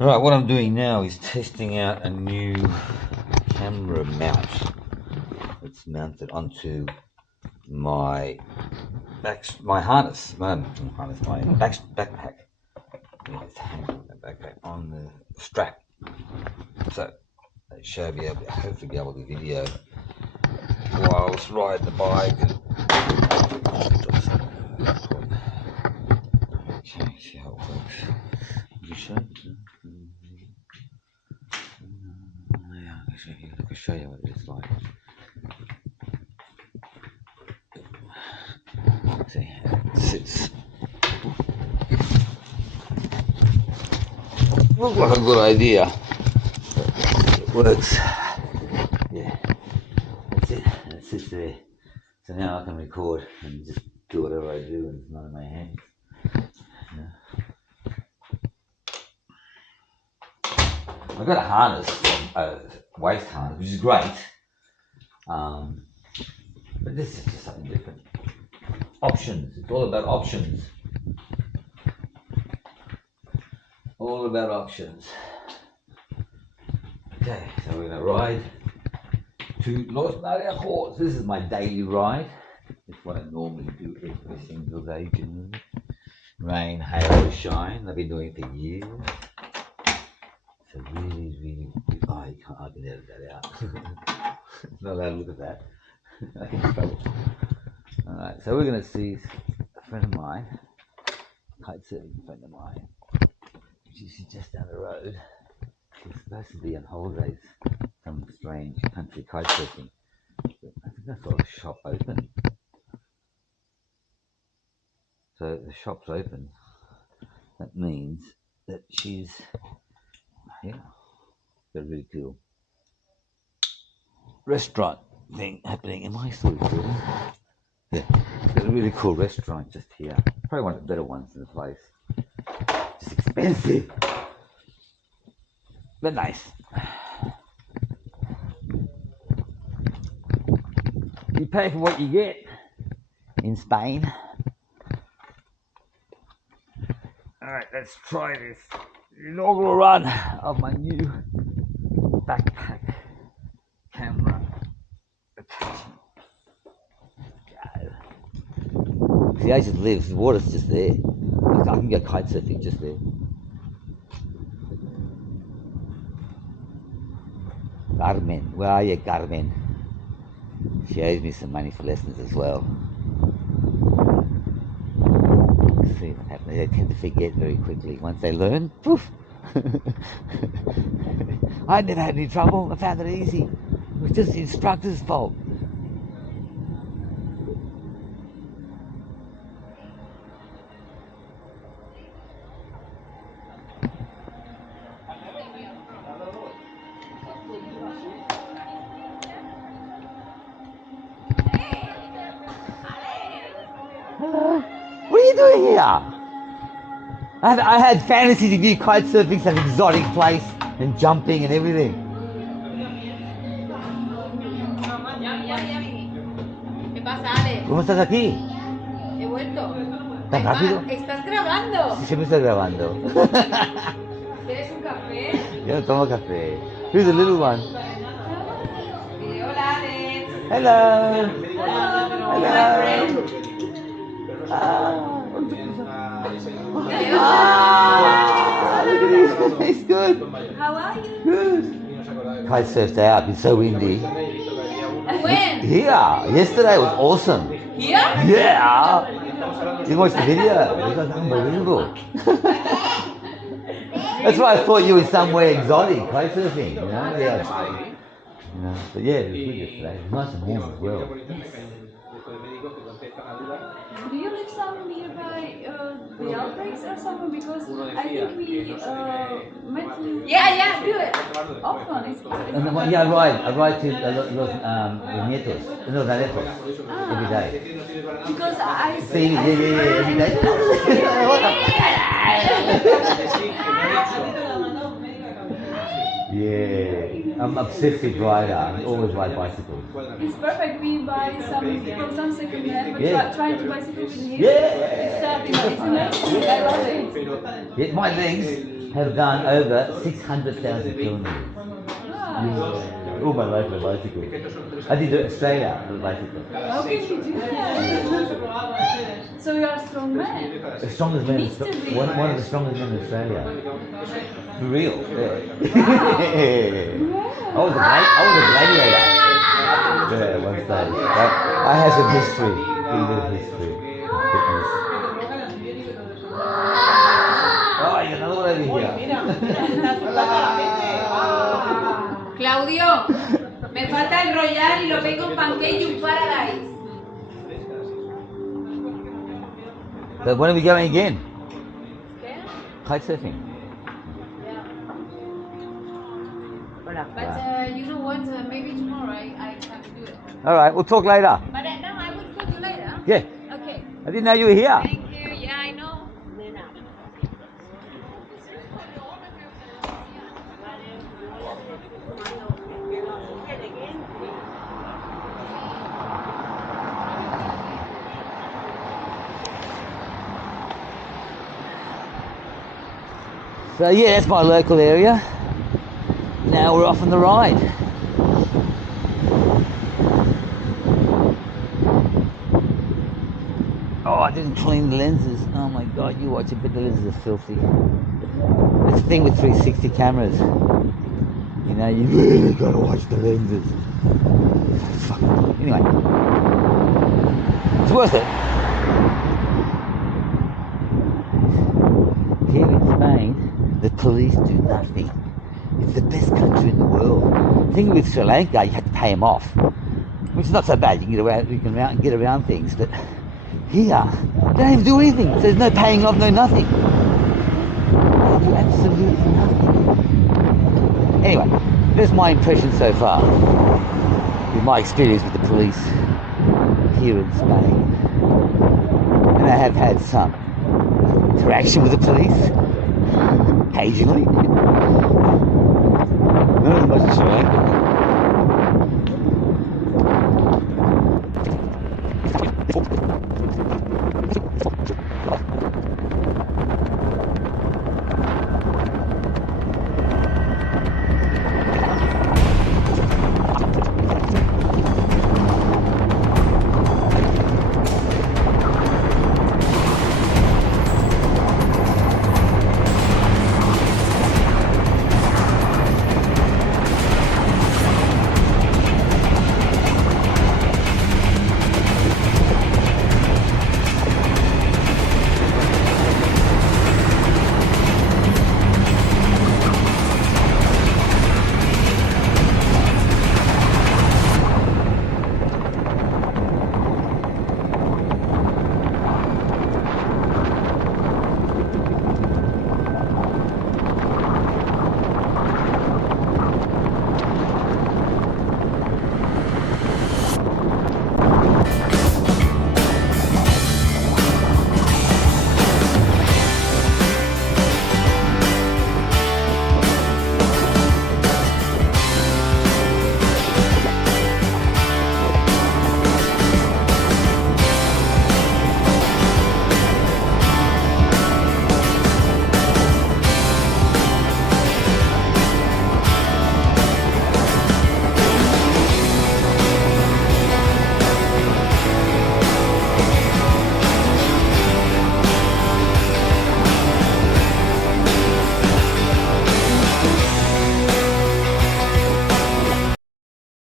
Right, what I'm doing now is testing out a new camera mount. It's mounted onto my my harness, my backpack. Yeah, it's hanging my backpack on the strap. So I shall be able, hopefully be able to video whilst riding the bike. Okay, see how it works. Yeah, I can show you what it is like. See, it sits. Looks like a good idea. It works. Yeah, that's it. It sits there. So now I can record and just do whatever I do, and it's not in my hands. Yeah. I've got a harness, a waist harness, which is great. But this is just something different. Options. It's all about options. All about options. Okay, so we're going to ride to Los Naranjos. This is my daily ride. It's what I normally do every single day. Rain, hail, or shine. I've been doing it for years. So really, oh, I can edit that out. Not allowed to look at that. I can trouble. Alright, so we're going to see a friend of mine, kite surfing friend of mine. She's just down the road. She's supposed to be on holidays, some strange country kite surfing. But I think I saw the shop open. So the shop's open. That means that she's here. Got a really cool restaurant thing happening. Am I still recording? Yeah, there's a really cool restaurant just here. Probably one of the better ones in the place. Just expensive, but nice. You pay for what you get in Spain. Alright, let's try this inaugural run of my new backpack camera attachment. See, I just live, the water's just there. I can go kite surfing just there. Carmen, where are you, Carmen? She owes me some money for lessons as well. Let's see what happens. They tend to forget very quickly. Once they learn, poof. I never had any trouble. I found it easy. It was just the instructor's fault. Hello. What are you doing here? I had fantasy to do kite surfing, some exotic place, and jumping and everything. ¿Qué pasa, Ale? ¿Cómo estás aquí? He vuelto. ¿Tan rápido? ¿Estás grabando? Sí, siempre estoy grabando. ¿Quieres un café? Yo no tomo café. Here's a little one. Hola, Alex. Hello. Hello. Look at him. He's good. How are you? Good. Kite surfed out. It's so windy. When? Here. Yesterday was awesome. Here? Yeah. You watched the video. It was unbelievable. That's why I thought you were somewhere exotic, kite surfing. You know? Yeah. You know, but yeah, it was good yesterday. It was nice and warm as well. Do you live somewhere nearby the outbreaks or something? Because I think we met you. Yeah, do it. Often. And then, yeah, I ride to Los Nietos, Los Naretos, every day. Because I See, every day. Yeah, I'm an obsessive rider. I always ride bicycles. It's perfect. We buy some second hand, but Yeah. trying to bicycle with him. Yeah. It's amazing. I love it. Yeah, my legs have done over 600,000 kilometers. Wow. All my life on a bicycle. I did Australia on a bicycle. How can you do that? So you are a strong man. The strongest man, Needs to be. one of the strongest men in Australia. For real. Yeah. Wow. I was a gladiator. Yeah, one stage. I have some history, a little bit of history. Fitness. Oh, you got another one over here. Claudio, me falta el royal y lo vengo pancake y un paradise. So when are we going again? Kite surfing. But you know what? Maybe tomorrow I can do it. All right, we'll talk later. But no, I will call you later. Yeah, Okay. I didn't know you were here. Thank you. Yeah, I know. So yeah, that's my local area. Now we're off on the ride. Oh, I didn't clean the lenses. Oh my god, you watch it, but the lenses are filthy. That's the thing with 360 cameras. You know, you really gotta watch the lenses. Fuck. Anyway, it's worth it. Here in Spain, the police do nothing. It's the best country in the world. The thing with Sri Lanka, you have to pay them off, which is not so bad. You can get around things, but here, they don't even do anything. So there's no paying off, no nothing. They do absolutely nothing. Anyway, that's my impression so far, with my experience with the police here in Spain. And I have had some interaction with the police, occasionally.